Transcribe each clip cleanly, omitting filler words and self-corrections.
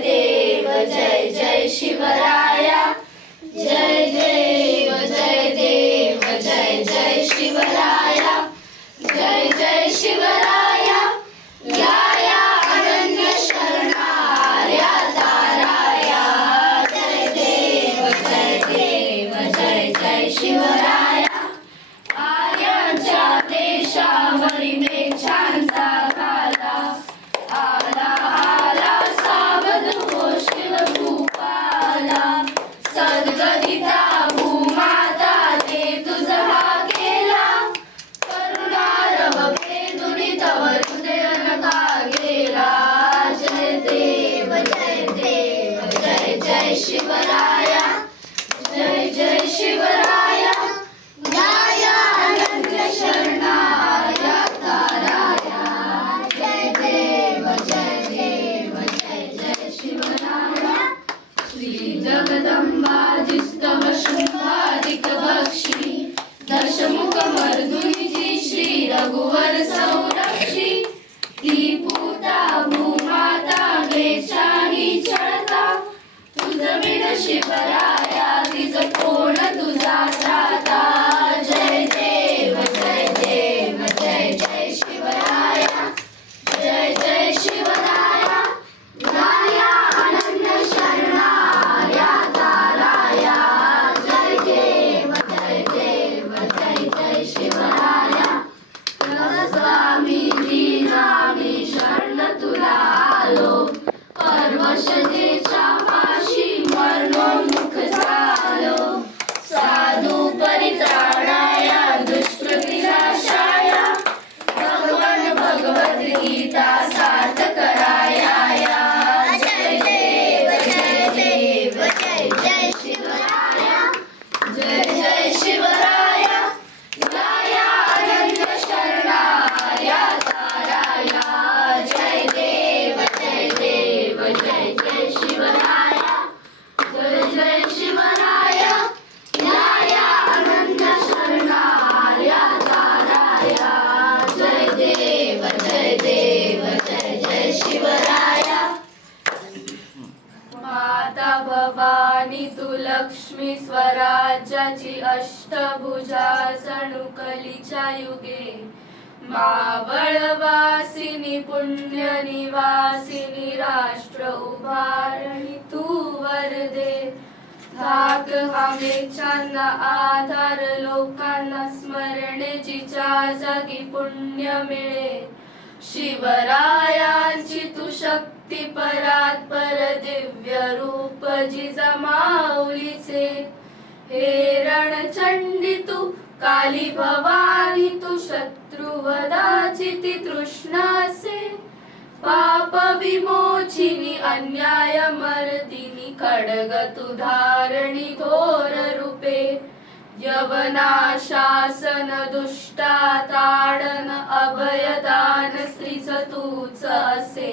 देव जय जय शिवराया, जय देव जय देव जय जय शिवराया, जय जय शिवराया, या या अनन्य शरणार्या ताराया, जय देव जय जय शिवराया, आर्यांच्या देशावरी मेघांचा घाला, आला आला सावध हो शिव भूपाला, सद्गदिता भूमाता ते तुझ हा गेला, करुणारव भेदुनी तव हृदय नका गेला, जय देव जय जय शिवराया, जय जय शिवराया, या अनन्य शरणार्या ताराया, जय देव जय जय शिवराया, श्री जगदंबाजिस्तव शुंभादिक बक्षी, दशमुख मर्दुनी जी श्री रघुवर संरक्षी, ती पूता भूमाता वेचाही छळता, तुझ विण शिवराया तिज कोण तुझा त्राता, जय देव जय जय शिवराया, जय जय शिवराया, या अनन्य शरणार्या ताराया, जय देव जय शिवराया, स्वामी जिजामी शरण तुला आलो, पर्वशतेच्या पाशी मरणोन्मुख झालो, साधू परित्राणाया दुष्कृतिनाशाया, भगवान भगवत गीता सार्थ कराया, जय देव जय जय शिवराया, जय जय शिवराया, या अनन्य शरणार्या ताराया, जय देव जय जय शिवराया, जय जय शिवराया, या अनन्य शरणार्या ताराया, जय देव जय जय शिवराया, माता भवानी तू लक्ष्मी स्वराज्याची अष्टभुजा, जणुकलीच्या युगे मावळवासिनी पुण्य निवासिनी, राष्ट्र उभारणी तू वरदे, धाक हामेच्यांना आधार लोकांना स्मरणे, जिच्या जागी पुण्य मिळे, शिवरायांची तू शक्ती परात्पर दिव्य रूप जिजामाऊलीचे, हे रणचंडी तू काली भवानी तू शत्रुवधाची ती तृष्णासे, पाप विमोचिनी अन्याय मर्दिनी, खड्ग तू धारणी घोर रूपे, यवना शासन दुष्टा ताडन, अभयदान स्त्रीच तूच असे,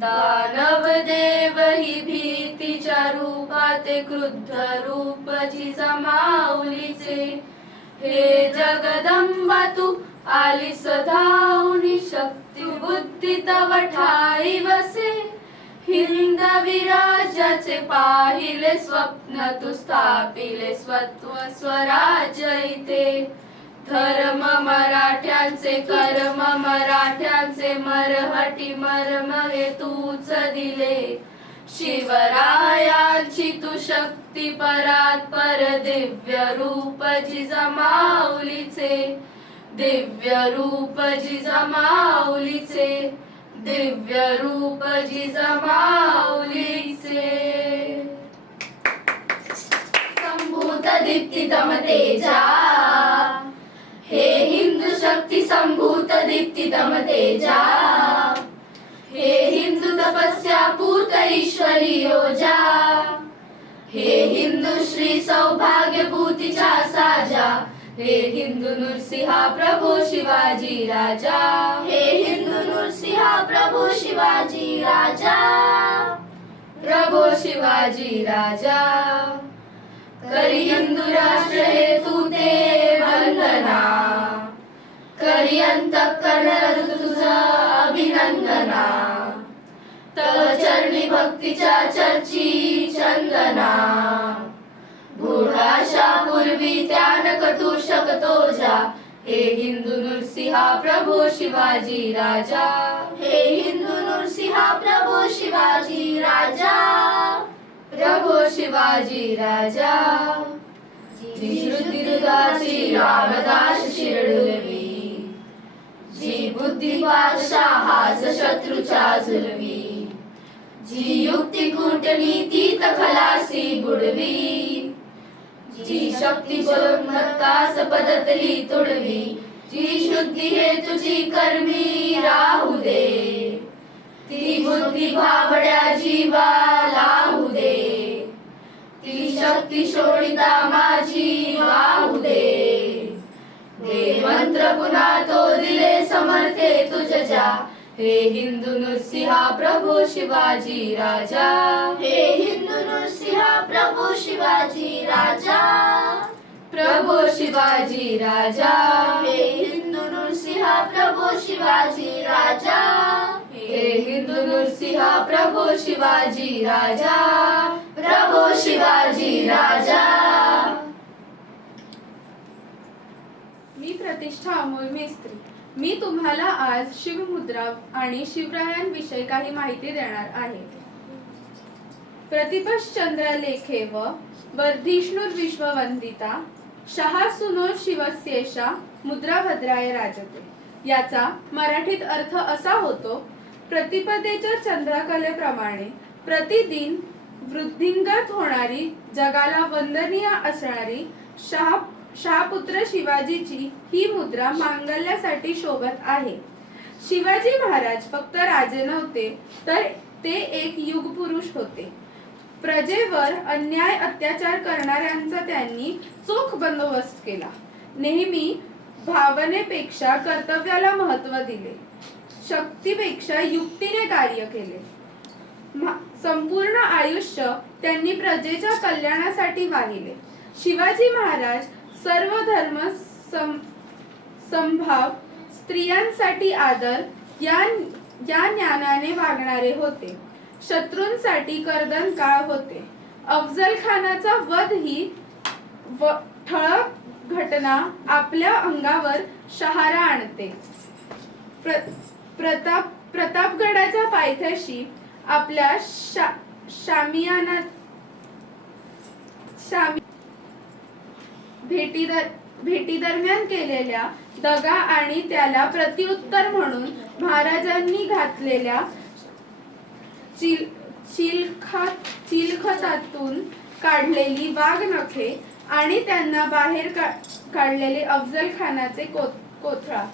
दानव देव ही भीतीच्या रूपाते, क्रुद्ध रूप जिजामाऊलीचे, हे जगदंबा तू आलीस धावूनी, शक्ती बुद्धी तव ठाई वसे, हिंद विराजाचे पाहिले स्वप्न तू स्थापिले, स्वराज्य इथे, धर्म मराठ्यांचे कर्म मराठ्यांचे, मरहटी मर्म हे तूच दिले, शिवरायांची तू शक्ती परात्पर दिव्य रूप जिजामाऊलीचे, दिव्य रूप जिजामाऊलीचे, दिव्य रूप जिजामाऊलीचे, संभूत दीप्तितम तेजा, हे हिंदू शक्ती संभूत दीप्तितम तेजा, हे हिंदू तपस्या पूत ईश्वरी योजा, हे हिंदू श्री सौभाग्य भूतीच्या साजा, हे हिंदू नृसिंहा प्रभू शिवाजी राजा, हे हिंदू नृसिंहा प्रभू शिवाजी राजा, प्रभू शिवाजी राजा, करी हिंदू राष्ट्र हे तू ते वंदना, करी अंतःकरण तुझं अभिनंदना, तव चरणी भक्तीच्या चर्ची चंदना, गूढाशा पूर्वी त्यान कटू शकतो जा, हे हिंदू नृसिंहा प्रभू शिवाजी राजा, हे हिंदू नृसिंहा प्रभू शिवाजी राजा, प्रभू शिवाजी राजा. जी श्रुती दुधाची रामदास शिरडुलवी, जी बुद्धी पाशाहास शत्रूच्या जुलवी, जी युक्ती कूटनीती खलासी बुडवी, जी शक्ती मत्तास पदतली तुडवी, जी शुद्धी हे तुझी कर्मी राहू दे, ती बुद्धी भाबड्या जीवा लावू दे, ती शक्ती शोणिता माझी वाहू दे, दे मंत्र पुन्हा तो दिले समर्थे तुझ्या, हे हिंदू नृसिंहा प्रभू शिवाजी राजा, हे हिंदू नृसिंहा प्रभू शिवाजी राजा, प्रभू शिवाजी राजा, हे हिंदू नृसिंहा प्रभू शिवाजी राजा, हे हिंदू नृसिंहा प्रभू शिवाजी राजा, प्रभू शिवाजी राजा. मी प्रतिष्ठा अमोल मेस्त्री. मी तुम्हाला आज शिवमुद्रा आणि शिवरायांविषयी काही माहिती देणार आहे. प्रतिपश्चंद्र लेखेव वर्धिष्णुर्विश्ववंदिता शहासुनो शिवस्येषा मुद्रा भद्राय राजते. याचा मराठीत अर्थ असा होतो, प्रतिपदेच्या चंद्रकलेप्रमाणे प्रतिदिन वृद्धिंगत होणारी, जगाला वंदनीय असणारी शहापुत्र शिवाजीची ही मुद्रा मांगल्यासाठी शोभत आहे. शिवाजी महाराज फक्त राजे नव्हते, तर ते एक युगपुरुष होते. प्रजेवर अन्याय अत्याचार करणाऱ्यांचा त्यांनी चोख बंदोबस्त केला. नेहमी भावनेपेक्षा कर्तव्याला महत्त्व दिले, शक्तीपेक्षा युक्तीने कार्य केले. संपूर्ण आयुष्य त्यांनी प्रजेच्या कल्याणासाठी वाहिले. शिवाजी महाराज सर्व धर्म समभाव, स्त्रियांसाठी आदर या ज्ञानाने वागणारे होते. शत्रूंसाठी कर्दनकाळ होते. अफजल खानाचा वध ही ठळक घटना आपल्या अंगावर शहारा आणते. प्रतापगडाच्या पायथ्याशी आपल्या भेटी दरम्यान केलेल्या दगा आणि त्याला प्रत्युत्तर म्हणून महाराजांनी घातलेल्या चिलखतातून काढलेली वाघनखे आणि त्यांना बाहेर काढलेले अफजल खानाचे कोथळा,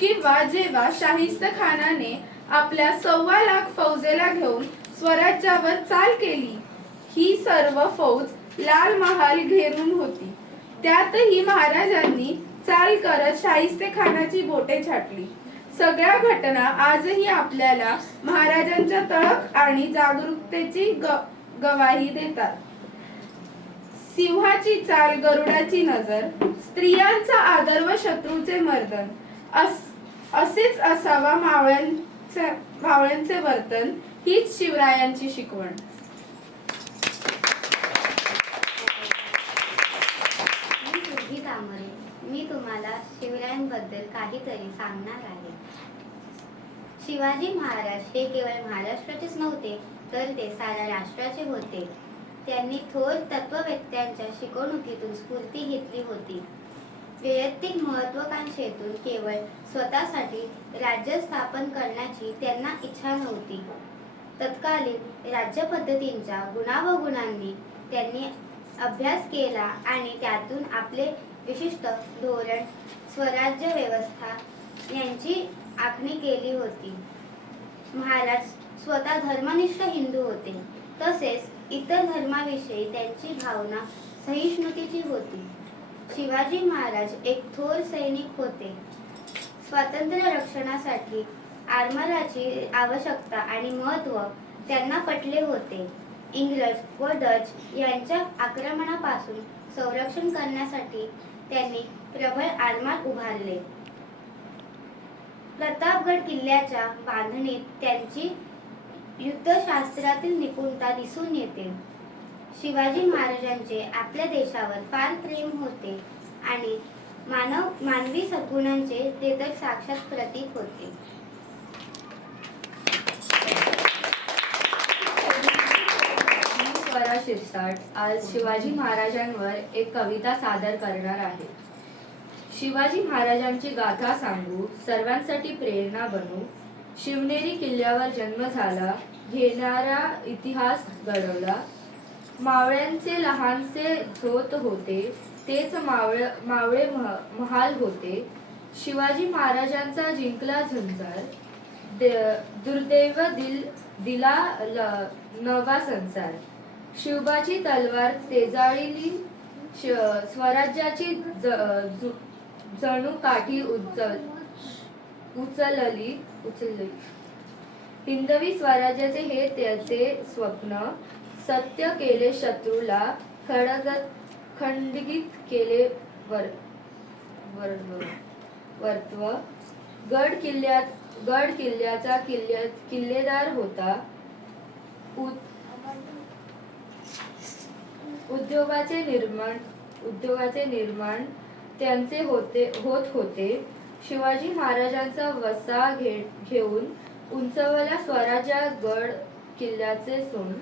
किंवा जेव्हा शाहिस्त खानाने आपल्या 1.25 लाख फौजेला घेऊन स्वराज्यावर चाल केली, ही सर्व फौज लाल महाल घेरून होती. त्यातही महाराजांनी चाल करत शाहिस्ते खानाची बोटे छाटली. सगळ्या घटना आजही आपल्याला महाराजांच्या तळक आणि जागरूकतेची गवाही देतात. सिंहाची चाल, गरुडाची नजर, स्त्रियांचा आदर व शत्रूचे मर्दन, असेच असावा मावळ्यांचे वर्तन, हीच शिवरायांची शिकवण. मी तुम्हाला शिवरायांबद्दल काहीतरी सांगणार आहे. शिवाजी महाराज हे केवळ महाराष्ट्राचेच नव्हते, तर ते साऱ्या राष्ट्राचे होते. त्यांनी थोर तत्ववेत्त्यांच्या शिकवणुकीतून स्फूर्ती घेतली होती. वैयक्तिक महत्त्वाकांक्षेतून केवळ स्वतःसाठी राज्य स्थापन करण्याची त्यांना इच्छा नव्हती. तत्कालीन राज्यपद्धतींच्या गुणावगुणांनी त्यांनी अभ्यास केला आणि त्यातून आपले विशिष्ट धोरण, स्वराज्य व्यवस्था यांची आखणी केली होती. महाराज स्वतः धर्मनिष्ठ हिंदू होते, तसेच इतर धर्माविषयी त्यांची भावना सहिष्णुतेची होती. शिवाजी महाराज एक थोर सैनिक होते. स्वातंत्र्य रक्षणासाठी आरमाराची आवश्यकता आणि महत्त्व त्यांना पटले होते. इंग्रज व डच यांच्या आक्रमणापासून संरक्षण करण्यासाठी त्यांनी प्रबळ आरमार उभारले. प्रतापगड किल्ल्याच्या बांधणीत त्यांची युद्धशास्त्रातील निपुणता दिसून येते. शिवाजी महाराजांचे आपल्या देशावर फार प्रेम होते आणि मानवी सद्गुणांचे ते तर साक्षात प्रतीक होते. स्वरा शिरसाट आज शिवाजी महाराजांवर एक कविता सादर करणार आहे. शिवाजी महाराजांची गाथा सांगू, सर्वांसाठी प्रेरणा बनू. शिवनेरी किल्ल्यावर जन्म झाला, घेणारा इतिहास घडवला. मावळ्यांचे लहानसे झोत होते, तेच मावळे महाल होते. शिवाजी महाराजांचा जिंकला झंजार, दुर्दैव दिला नवा संसार. शिवबाची तलवार तेजाळली, स्वराज्याची जणू काठी उचलली. हिंदवी स्वराज्याचे हे त्याचे स्वप्न, सत्य केले शत्रूला, खंडित केले वर्तव. गड किल्ल्याचा किल्लेदार होता. उद्योगाचे निर्माण त्यांचे होत होते. शिवाजी महाराजांचा वसा घेऊन उंचवला स्वराज्या गड किल्ल्याचे सोन.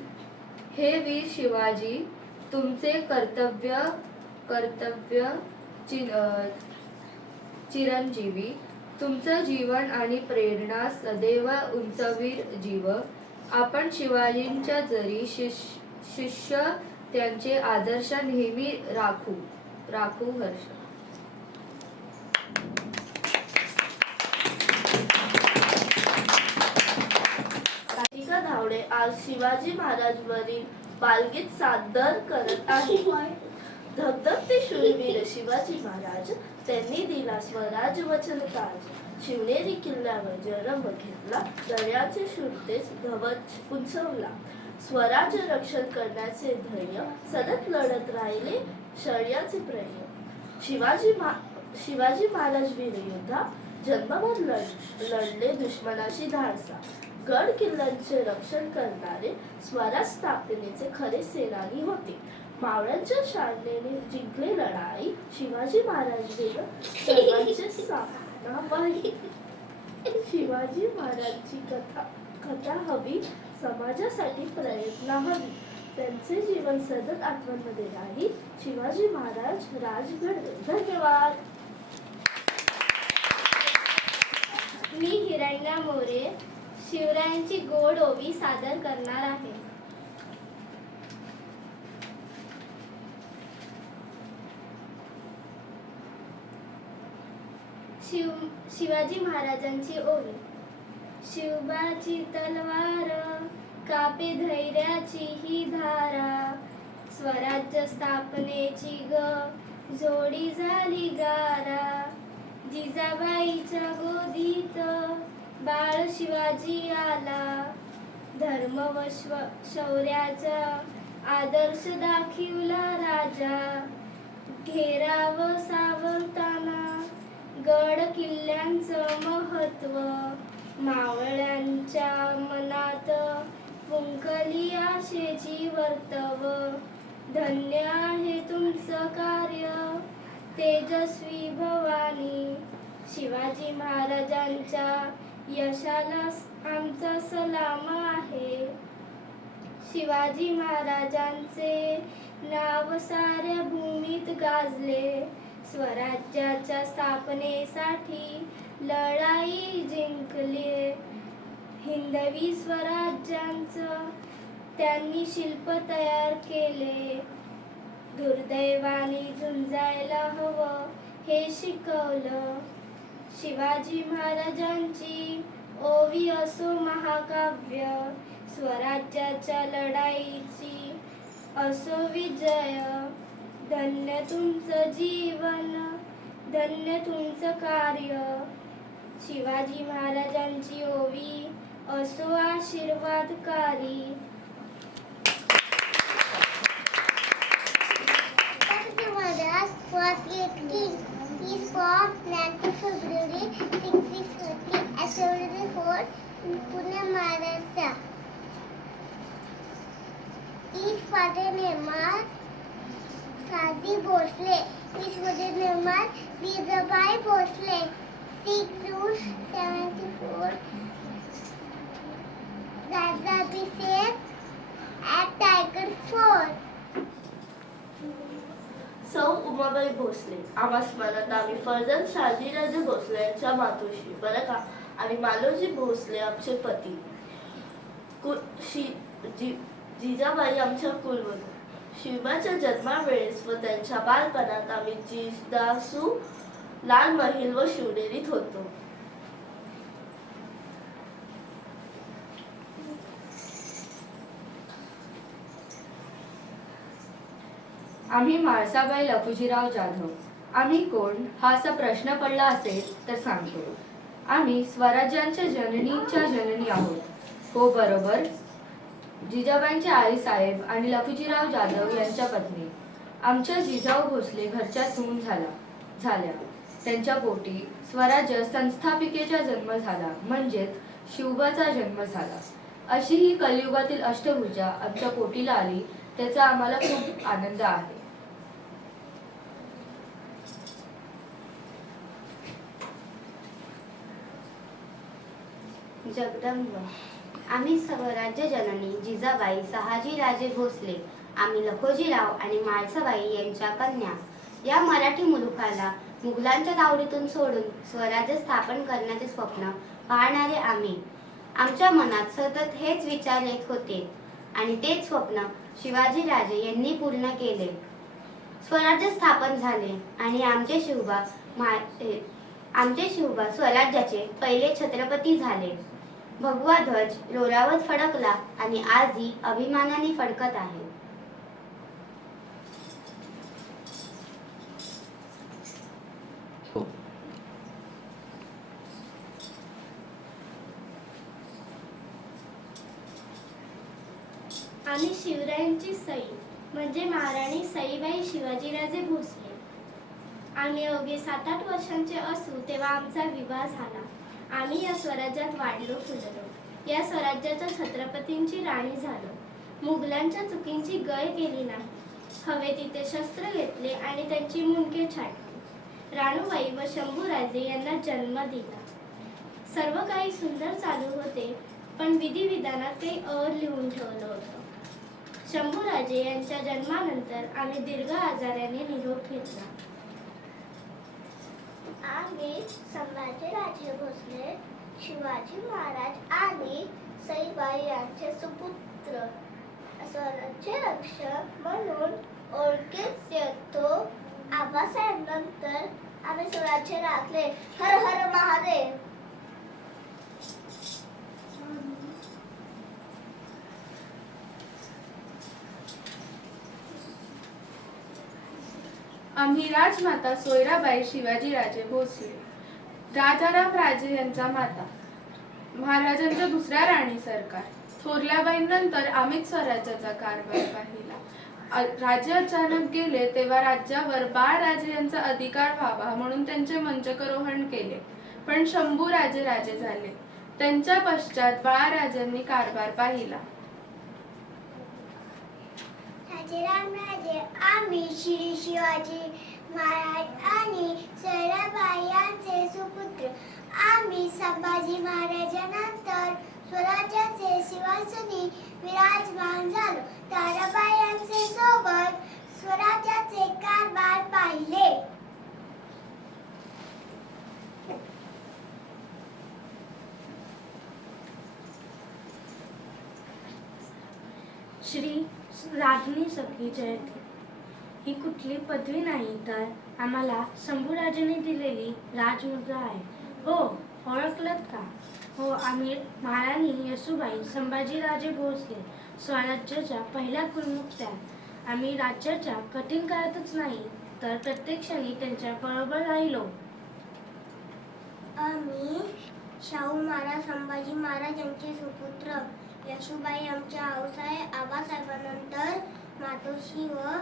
हे वीर शिवाजी, तुमचे कर्तव्य चिरंजीवी. तुमचं जीवन आणि प्रेरणा सदैव उंचवीर जीव. आपण शिवाजींच्या जरी शिष्य, त्यांचे आदर्श नेहमी राखू हर्ष. राधिका धावडे आज शिवाजी महाराजांवरील बालगीत सादर करत आहे. धगधगते शूरवीर शिवाजी महाराज, त्यांनी दिला स्वराज वचन ताज. शिवनेरी किल्ल्यावर जन्म घेतला, दर्याचे शूरतेच ध्वज उंचवला. स्वराज्य रक्षण करण्याचे धैर्य, सतत लढत राहिले शौर्याचे प्रयत्न. शिवाजी महाराज वीर योद्धा, जन्मभर लढले दुश्मनाशी धाडसा. गड किल्ल्यांचे रक्षण करणारे स्वराज स्थापनेचे खरे सेनानी होते. मावळ्यांच्या शानेने जिंकले लढाई, शिवाजी महाराज वीर सर्वांचे सामनाबाई. शिवाजी महाराजांची कथा हवी, समाजासाठी प्रयत्न हवी. त्यांचे जीवन सतत आठवणमध्ये राहील. शिवाजी महाराज राजगड. धन्यवाद. मी हिरण्या मोरे शिवरायांची गोड ओवी सादर करणार आहे. शिवाजी महाराजांची ओवी. शिवबाची तलवार, कापे धैर्याची ही धारा. स्वराज्य स्थापनेची जोडी झाली गारा. जिजाबाईच्या गोदीत बाळ शिवाजी आला. धर्म व शौर्याचा आदर्श दाखविला राजा. घेराव सावरताना गड किल्ल्यांचं महत्व. मावळ्यांच्या मनात फुंकली आशेची वर्तव. धन्य आहे तुमचं कार्य तेजस्वी भवानी. शिवाजी महाराजांच्या यशाला आमचा सलाम आहे. शिवाजी महाराजांचे नाव साऱ्या भूमीत गाजले. स्वराज्याच्या स्थापनेसाठी लढाई जिंकली. हिंदवी स्वराज्याचं त्यांनी शिल्प तयार केले. दुर्दैवाने झुंजायला हवं हे शिकवलं. शिवाजी महाराजांची ओवी असो महाकाव्य. स्वराज्याच्या लढाईची असो विजय. धन्य तुमचं जीवन, धन्य तुमचं कार्य. शिवाजी महाराजांची ओवी असो आशीर्वादकारी. Was a king. He fought 9 February 1630 Pune Maharashtra east फाटे निर्माण साजी भोसले ईस्ट मध्ये निर्माण विजयभाई भोसले 6 June 74 राज्याभिषेक at Tiger Fort. सौ उमाबाई भोसले आम्हा स्मरणात आम्ही फर्जंद शहाजीराजे भोसले यांच्या मातोश्री बरं का आणि मालोजी भोसले आमचे पती जिजाबाई आमच्या कुलवधू शिवाच्या जन्मावेळेस व त्यांच्या बालपणात आम्ही जिजासू लाल महल व शिवनेरीत होतो. आम्ही म्हाळसाबाई लखुजीराव जाधव. आम्ही कोण हा असा प्रश्न पडला असेल तर सांगतो. आम्ही स्वराज्यांच्या जननीच्या जननी आहोत. हो बरोबर, जिजाबाईंचे आईसाहेब आणि लखुजीराव जाधव यांच्या पत्नी. आमच्या जिजाऊ भोसले घरच्या सून झाल्या. त्यांच्या पोटी स्वराज्य संस्थापिकेचा जन्म झाला, म्हणजेच शिवबाचा जन्म झाला. अशी ही कलियुगातील अष्टभुजा आमच्या पोटीला आली, त्याचा आम्हाला खूप आनंद आहे. जगदंब आम्ही स्वराज्य जननी जिजाबाई शहाजीराजे भोसले, आम्ही लखोजीराव आणि म्हाळसाबाई यांच्या कन्या. या मराठी मुलुखाला मुघलांच्या तावडीतून सोडून स्वराज्य स्थापन करण्याचे स्वप्न पाहणारे आम्ही. आमच्या मनात सतत हेच विचार येत होते आणि तेच स्वप्न शिवाजीराजे यांनी पूर्ण केले. स्वराज्य स्थापन झाले आणि आमचे शिवबा स्वराज्याचे पहिले छत्रपती झाले. भगवा ध्वज रोरावत फडकला आणि आजही अभिमानाने फडकत आहे. आणि शिवरायांची सई म्हणजे महाराणी सईबाई शिवाजीराजे भोसले. आम्ही अवघे 7-8 वर्षांचे असू तेव्हा आमचा विवाह झाला. आम्ही या स्वराज्यात वाढलो फुललो. या स्वराज्याच्या छत्रपतींची राणी झालो. मुघलांच्या चुकींची गय केली नाही. हवे तिथे शस्त्र घेतले आणि त्यांची मुंडके छाटली. राणूबाई व शंभूराजे यांना जन्म दिला. सर्व काही सुंदर चालू होते, पण विधिविधानात काही लिहून ठेवलं होतं. शंभूराजे यांच्या जन्मानंतर आम्ही दीर्घ आजाराने निरोप घेतला. आम्ही संभाजीराजे भोसले शिवाजी महाराज आणि सईबाई यांचे सुपुत्र. स्वराज्य रक्षक म्हणून ओळखीत येतो. आबासाहेबांनंतर आम्ही स्वराज्य राखले. हर हर महादेव. आम्ही राजमाता सोयराबाई शिवाजीराजे भोसले, राजाराम राजे यांचा माता, महाराजांच्या दुसऱ्या राणी सरकार. थोरल्याबाईंनंतर आम्हीच स्वराज्याचा कारभार पाहिला. राजे अचानक गेले तेव्हा राज्यावर बाळराजे यांचा अधिकार व्हावा म्हणून त्यांचे मंचकरोहण केले, पण शंभूराजे राजे झाले. त्यांच्या पश्चात बाळराजांनी कारभार पाहिला. राजे आम्ही श्री शिवाजी महाराज आणि सोयराबाई यांचे सुपुत्र. आम्ही संभाजी महाराजांनंतर स्वराज्याचे सिंहासनी विराजमान झालो. ताराबाई यांचे सोबत स्वराज्याचे कारभार पाहिले. श्री रागिनी सखी जयते ही कुठली पदवी नाही, तर आम्हाला शंभूराजेने दिलेली राजमुद्रा आहे. हो, ओळखलत का? हो, आम्ही महाराणी येसूबाई संभाजीराजे भोसले, स्वराज्याच्या पहिल्या कुलमुखत्या. आम्ही राज्याच्या कठीण काळातच नाही, तर प्रत्येक क्षणी त्यांच्या बरोबर राहिलो. आम्ही शाहू महाराज संभाजी महाराज यांचे सुपुत्र. येसूबाई आमच्या आऊसाहेब आबासाहेबांनंतर मातोश्री व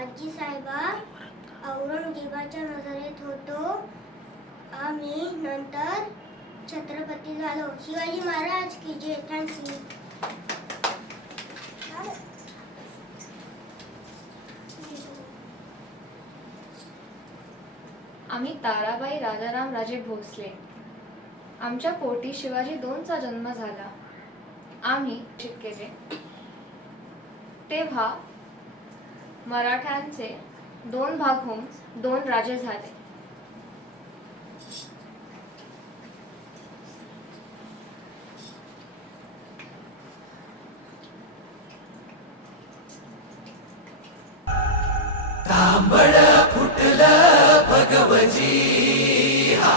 आजीसाहेबा औरंगजेबाच्या नजरेत होतो. आम्ही नंतर छत्रपती झालो. शिवाजी महाराज की जय. थँक्यू. आम्ही ताराबाई राजाराम राजे भोसले. आमच्या पोटी शिवाजी 2चा जन्म झाला. आम्ही निश्चित केले तेव्हा मराठ्यांचे 2 भाग होऊन 2 राजे झाले. तांबड फुटलं भगवजी हा,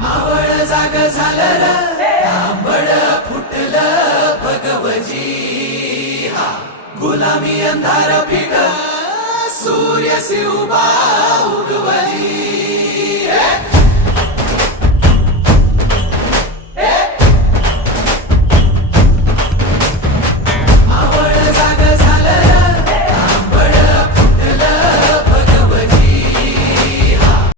मावळ जाग झालं र. तांबड फुटलं भगवजी हा, गुलामी अंधार फिट सूर्य उभा उगवजी.